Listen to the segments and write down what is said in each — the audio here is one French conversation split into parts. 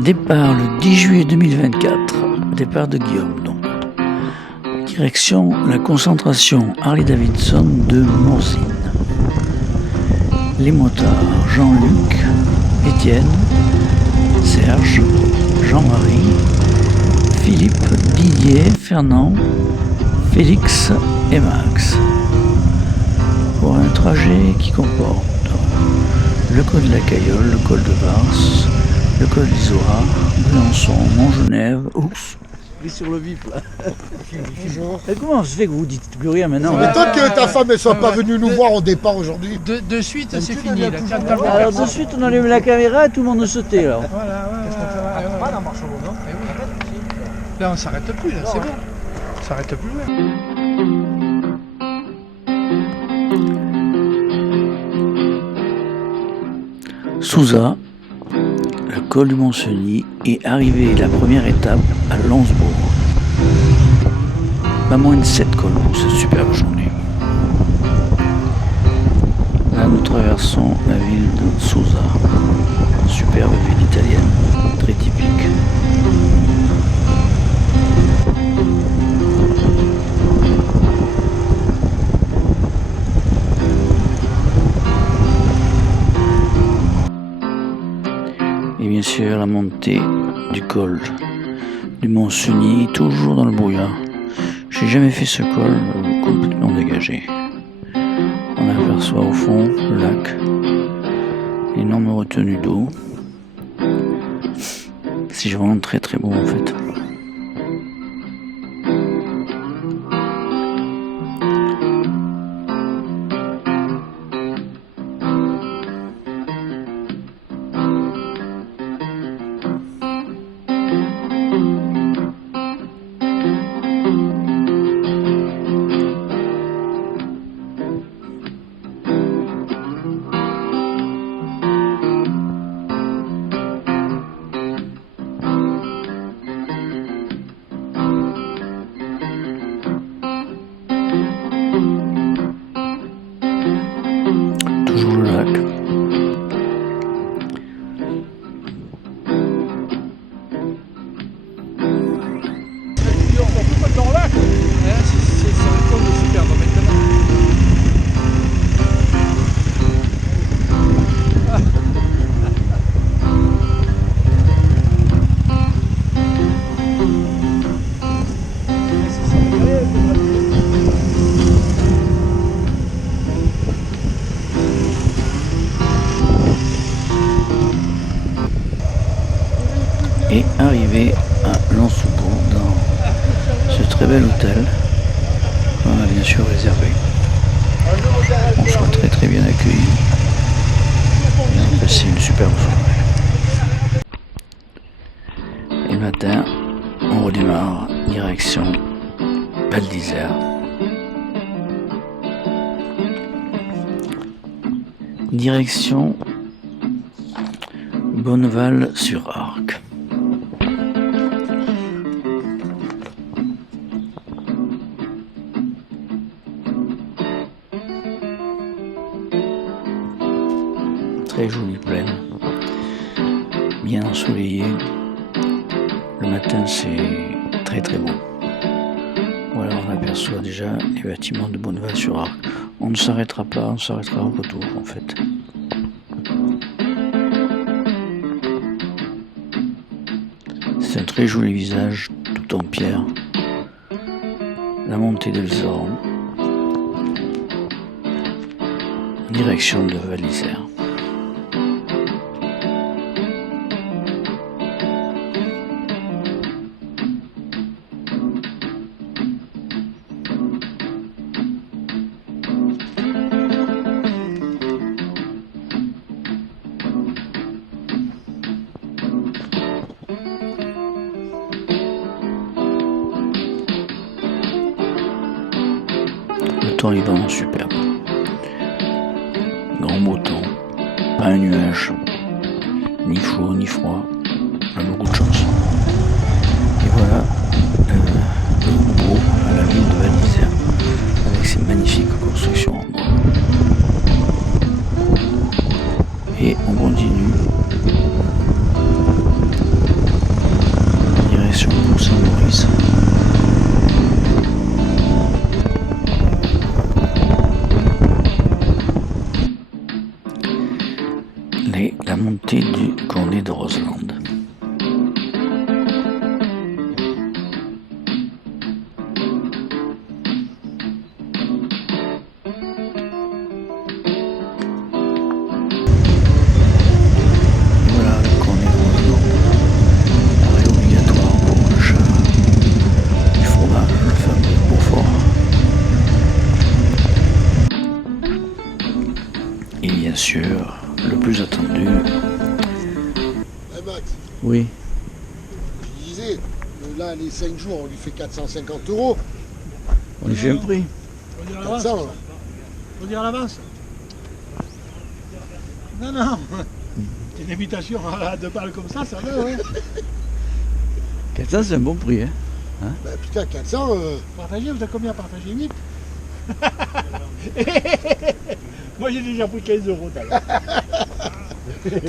Départ le 10 juillet 2024, départ de Guillaume donc. Direction la concentration Harley-Davidson de Morzine. Les motards Jean-Luc, Étienne, Serge, Jean-Marie, Philippe, Didier, Fernand, Félix et Max. Pour un trajet qui comporte le col de la Cayolle, le col de Vars, le col d'Isoard, Briançon, Montgenèvre, Ours. Il est sur le vif là. Bonjour. Et comment ça se fait que vous dites plus rien maintenant? Ça m'étonne que ta femme ne soit pas venue nous voir au départ aujourd'hui. De suite, c'est fini. Là. Alors de suite on allume la caméra et tout le monde sautait là. Voilà, ouais. en marchant non. Là on s'arrête plus, là, c'est bon. On s'arrête plus là. Souza, le col du Mont-Cenis est arrivé la première étape à Lansbourg. Pas moins de 7 cols pour cette superbe journée. Là nous traversons la ville de Souza, superbe ville italienne, très typique. Et bien sûr la montée du col du Mont-Cenis, toujours dans le brouillard. J'ai jamais fait ce col complètement dégagé. On aperçoit au fond le lac, l'énorme retenue d'eau. C'est vraiment très très beau en fait. Toujours le lac. C'est un col de superbe maintenant. Et arrivé à Lansbourg dans ce très bel hôtel qu'on a bien sûr réservé. On sera très très bien accueillis et on a passé une superbe soirée. Et le matin, on redémarre direction Val d'Isère. Direction Bonneval-sur-Arc. Très jolie plaine, bien ensoleillée. Le matin c'est très très beau. Voilà, on aperçoit déjà les bâtiments de Bonneval-sur-Arc. On ne s'arrêtera pas, on s'arrêtera au retour en fait. C'est un très joli visage, tout en pierre. La montée de l'Isoard, en direction de Val d'Isère. Le temps est vraiment superbe. Grand beau temps, pas un nuage, ni chaud ni froid, on a beaucoup de chance. Et voilà le gros à la ville de Val d'Isère avec ses magnifiques constructions en bois. Et on continue montée du Condé de Roseland. Voilà le Condé de Roseland. Arrêt obligatoire pour l'achat du fromage, le fameux Beaufort. Et bien sûr, le plus attendu. Eh Max, Oui. je disais, là, les 5 jours, on lui fait 450 €. On lui fait un prix. Faut dire à l'avance. 400, Faut dire à l'avance. Non, non. C'est une invitation à 2 balles comme ça va, ouais. 400, c'est un bon prix, hein. ben putain, 400, Partagez, vous avez combien partagé 8. Moi j'ai déjà pris 15 € tout à l'heure.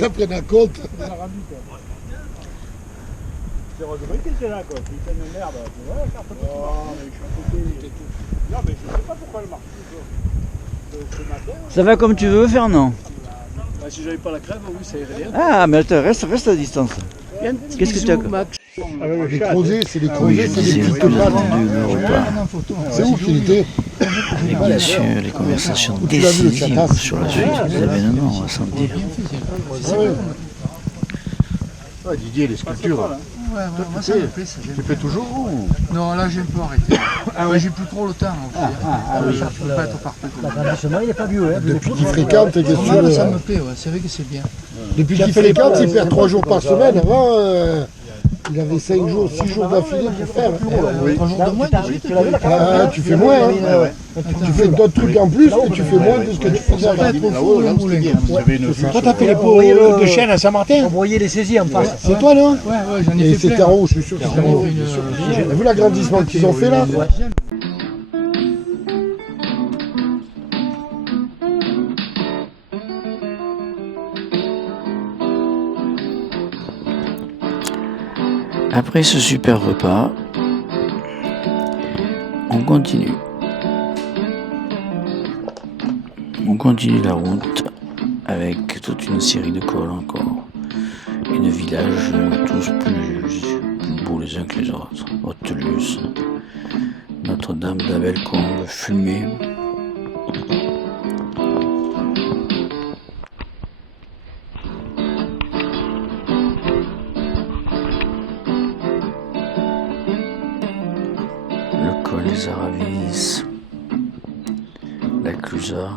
t'as pris un compte. On a rendu quoi. C'est regretté que c'est là quoi. Putain de merde. Tu vois, carte de mais je suis à côté. Non mais je sais pas pourquoi le marche ce matin. Ça va comme tu veux, Fernand. Bah, si j'avais pas la crève, oui ça irait bien. Ah, mais attends, reste à distance. Qu'est-ce que tu as Max. Les crozets, c'est les crozets, c'est c'est les le petites plus pâtes. attendu le repas. C'est ouf, il était. Avec bien sûr les conversations Tu l'as vu, le décisives chatas. sur la suite des événements, on va s'en dire. Ouais, Didier, les sculptures. Ouais, moi ça me plaît ça. Tu fais toujours ou Non, là j'ai un peu arrêté. J'ai plus trop le temps. Je peux pas être partout. L'agrandissement, il n'est pas vieux. Hein. Depuis qu'il fréquente, qu'est-ce que tu Ouais, veux, ça hein. me plaît, ouais. C'est vrai que c'est bien. Depuis qu'il fréquente, il perd 3 jours par semaine. Avant, il avait 5 jours, 6 jours d'affilée pour faire. 3 jours de moins, 18. Ah, tu fais moins, hein. Tu fais d'autres trucs en plus, mais tu fais moins de ce que tu faisais Ça va avant. être au four ou au moulin. Toi, t'as fait les Vous pots voyez de chêne à Saint-Martin. On voyait les saisies en face. C'est toi, non? Ouais, j'en ai Et fait c'était plein. en haut, je suis sûr que c'était en haut. T'as vu l'agrandissement qu'ils ont fait là? Après ce super repas, on continue. On continue la route avec toute une série de cols encore. Et de villages tous plus beaux les uns que les autres. Haute-Luce, Notre-Dame de la Belle-Combe, Fumé. Le col des Aravis, la Clusaz.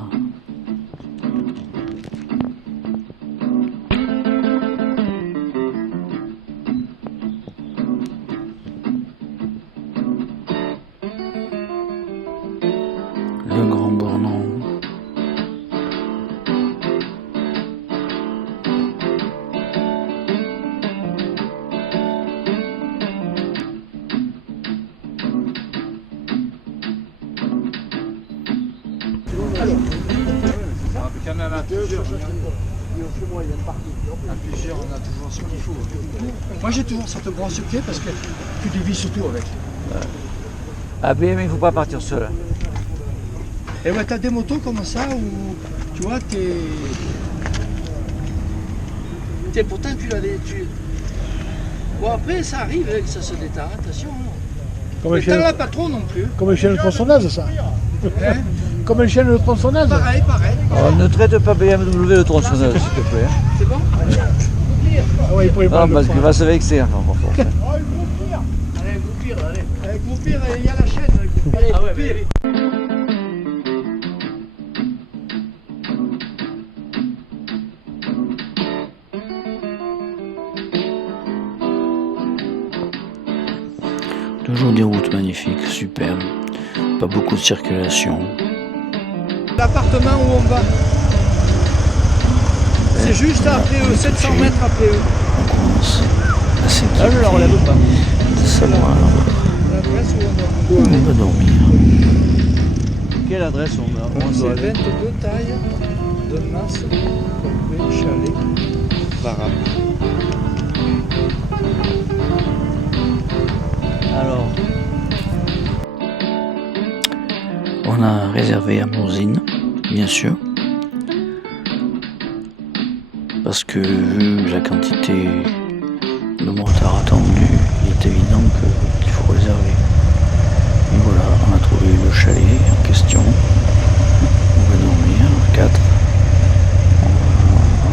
Le Grand Bornand. À plusieurs, on a toujours ce qu'il faut. Moi, j'ai toujours cette brosse pied parce que tu dévis surtout avec. Ah mais il faut pas partir seul. Et ouais, t'as des motos comme ça où, tu vois, pourtant, tu l'as... Bon, après, ça arrive, hein, que ça se détend, attention. Comme Mais t'en as pas trop non plus. Comme une chaîne de tronçonneuse, ça. Hein. Comme une chaîne de tronçonneuse. Pareil. Ne traite pas BMW de tronçonneuse, s'il te plaît. C'est bon? Ah ouais, il pourrait Non, parce qu'il va se vexer. Enfin, bon. Allez, Goupire, allez. Avec Goupire, il y a la chaîne. Allez, Goupire. Toujours des routes magnifiques, superbes. Pas beaucoup de circulation. L'appartement où on va, c'est juste après eux, 700 mètres après eux. On commence à s'inquiéter de savoir L'adresse où où on va dormir. Quelle adresse on va. C'est 22 tailles de masse, compris, chalet, baraque. Alors, On a réservé à Morzine, bien sûr. parce que vu la quantité de motards attendus, il est évident qu'il faut réserver. Et voilà, on a trouvé le chalet en question. On va dormir, 4. On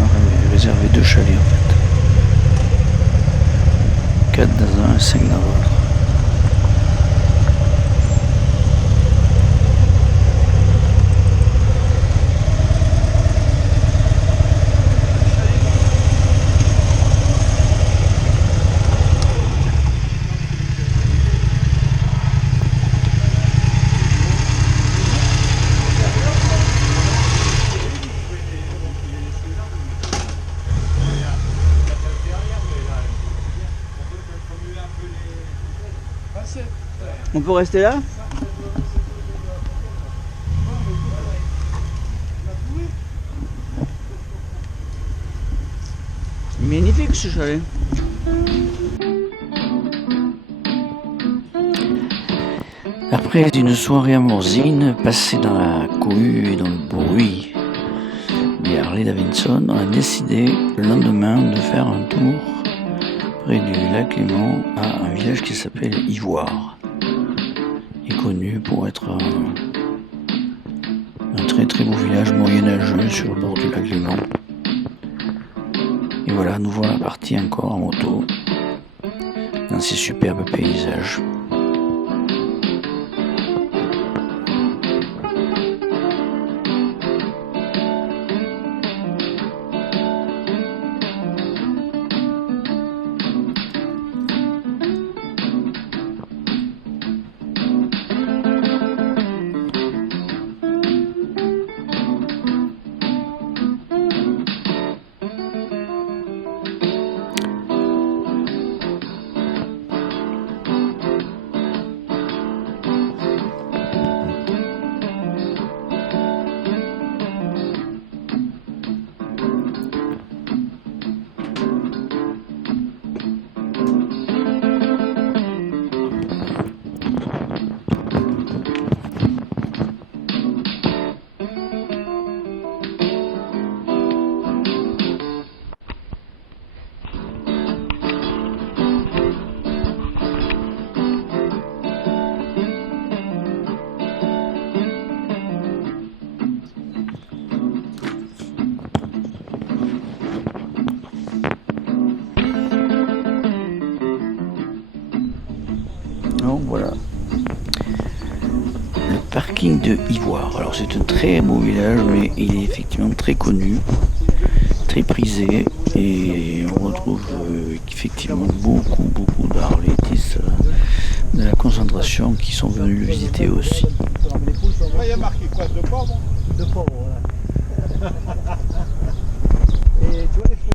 a réservé 2 chalets en fait. 4 dans un et 5 dans l'autre. On peut rester là? Magnifique ce chalet. Après une soirée à Morzine, passée dans la cohue et dans le bruit des Harley Davidson, on a décidé le lendemain de faire un tour près du lac Léman à un village qui s'appelle Ivoire. Il est connu pour être un très très beau village moyenâgeux sur le bord du lac Léman. Et voilà, nous voilà partis encore en moto dans ces superbes paysages. Donc voilà, le parking de Ivoire. Alors c'est un très beau village, mais il est effectivement très connu, très prisé, et on retrouve effectivement beaucoup d'Harleys de la concentration qui sont venus le visiter aussi. Il y a marqué quoi, de pauvres? De pauvres, voilà. Et tu vois les fous.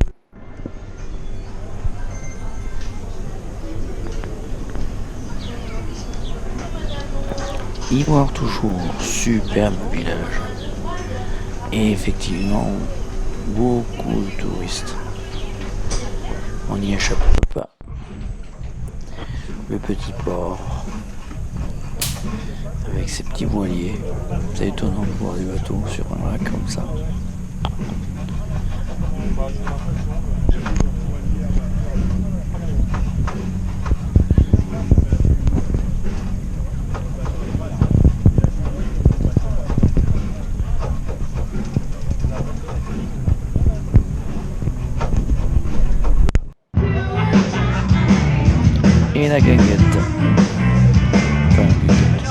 Ivoire toujours, superbe village. Et effectivement, beaucoup de touristes. On n'y échappe pas. Le petit port, avec ses petits voiliers. C'est étonnant de voir des bateaux sur un lac comme ça. Et la guinguette. Enfin, la guinguette.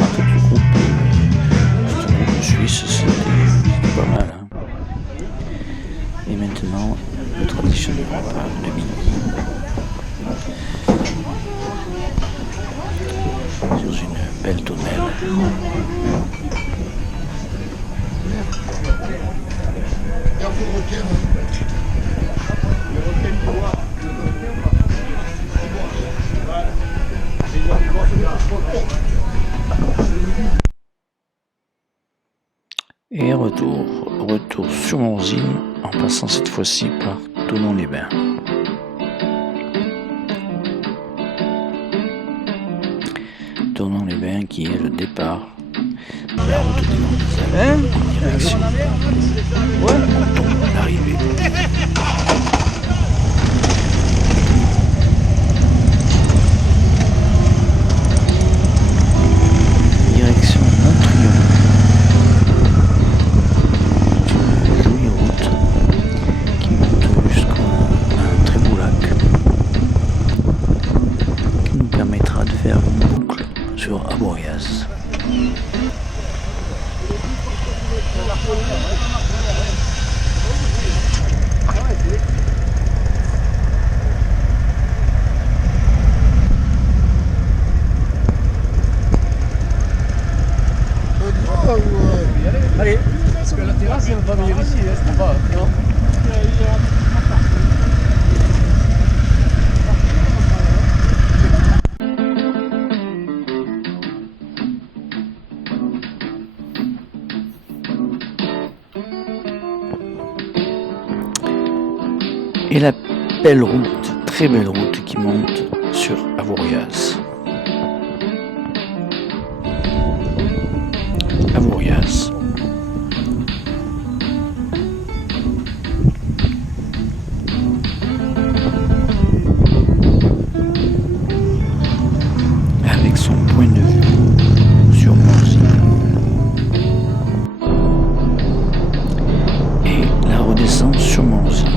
En fait, le groupe suisse, c'était pas mal. Hein. Et maintenant, le traditionnel repas de minuit. Sur une belle tonnelle. Et retour sur Morzine en passant cette fois-ci par Thonon-les-Bains. Tournon-les-Bains qui est le départ de la route des Grandes Alpes Hein en direction de l'arrivée. Direction Montrion, une jolie route qui monte jusqu'à un très beau lac qui nous permettra de faire une boucle sur Avoriaz. Allez, parce que la terrasse, elle va pas venir ici, je comprends pas. Non. Et la belle route, très belle route qui monte sur Avoriaz. Avoriaz. Avec son point de vue sur Morzine. Et la redescente sur Morzine.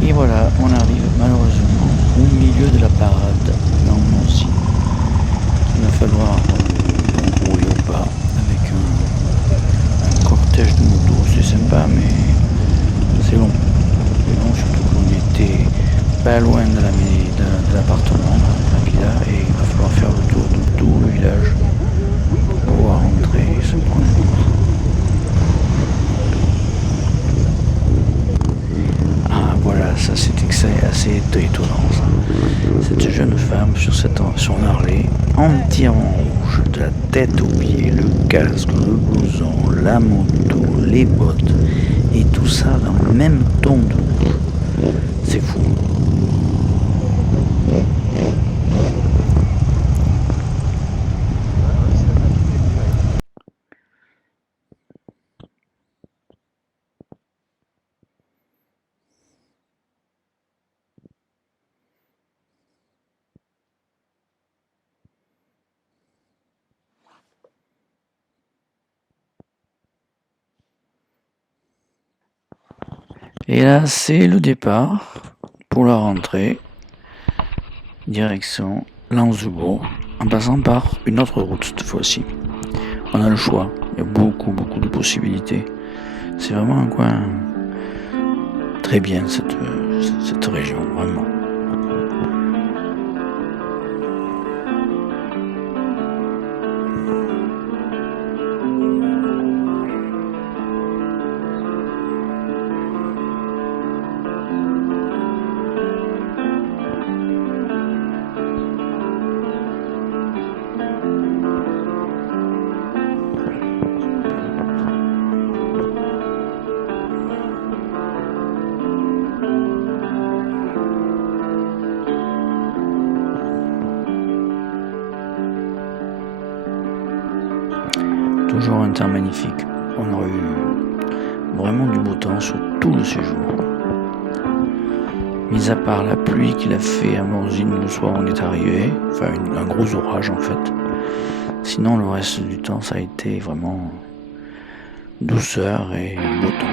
Et voilà, on arrive malheureusement au milieu de la parade dans Morzine. Il va falloir rouler au pas avec un cortège de motos. C'est sympa, mais c'est long. C'est long, surtout qu'on était pas loin de l'appartement, de la villa, et il va falloir faire le tour de tout le village pour pouvoir rentrer et se prendre un coup. Voilà, ça c'est assez étonnant ça. Cette jeune femme sur son Harley, entièrement rouge, de la tête aux pieds, le casque, le blouson, la moto, les bottes, et tout ça dans le même ton de rouge. C'est fou. Et là, c'est le départ pour la rentrée, direction Lanzebourg, en passant par une autre route cette fois-ci. On a le choix, il y a beaucoup de possibilités. C'est vraiment un coin très bien cette région, vraiment. Toujours un temps magnifique. On a eu vraiment du beau temps sur tout le séjour. Mis à part la pluie qu'il a fait à Morzine le soir où on est arrivé, enfin un gros orage en fait. Sinon le reste du temps ça a été vraiment douceur et beau temps.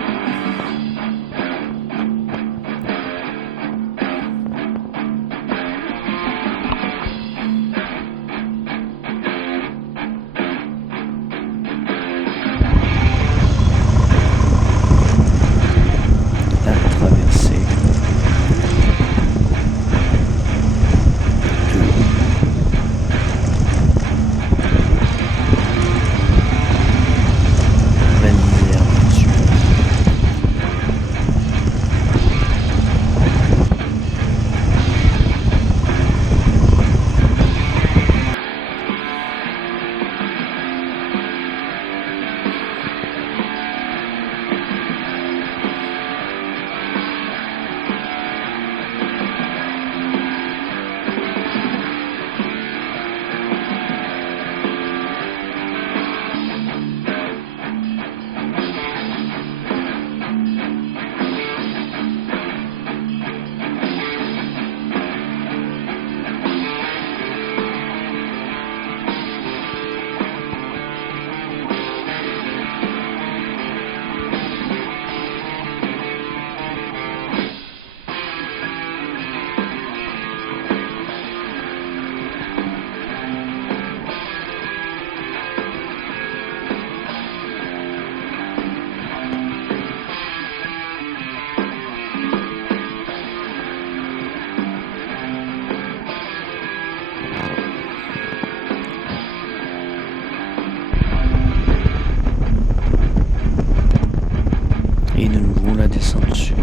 Et de nouveau la descente dessus.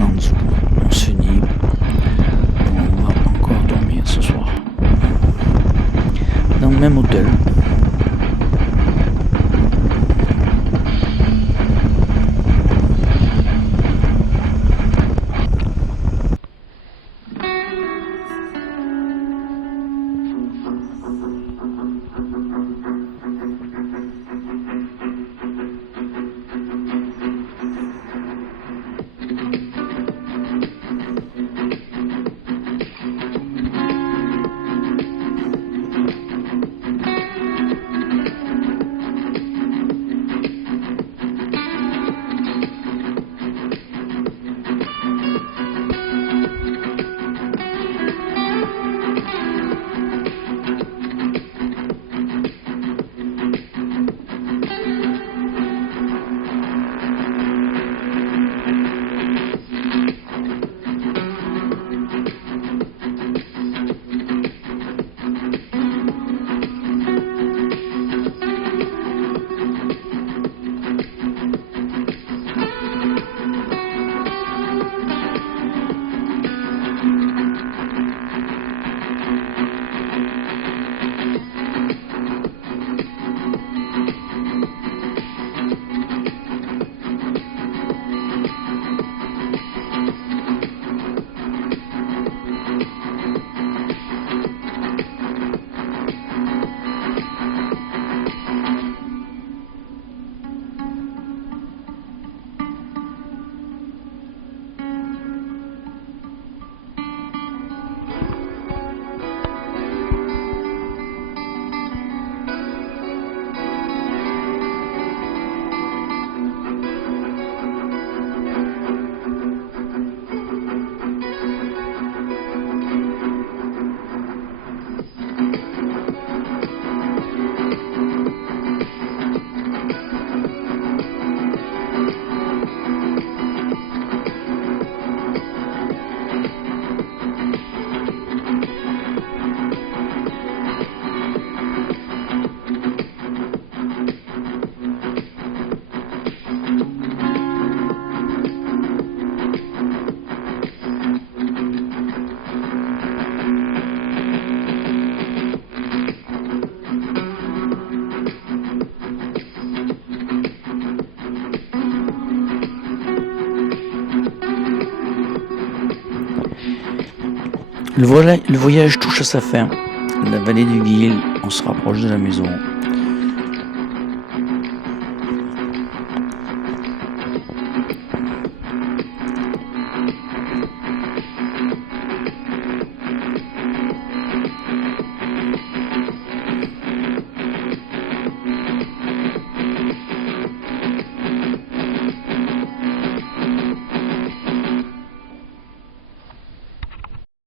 En dessous, on se dit on va encore dormir ce soir. Dans le même hôtel. Le voyage touche à sa fin. La vallée du Guil, on se rapproche de la maison.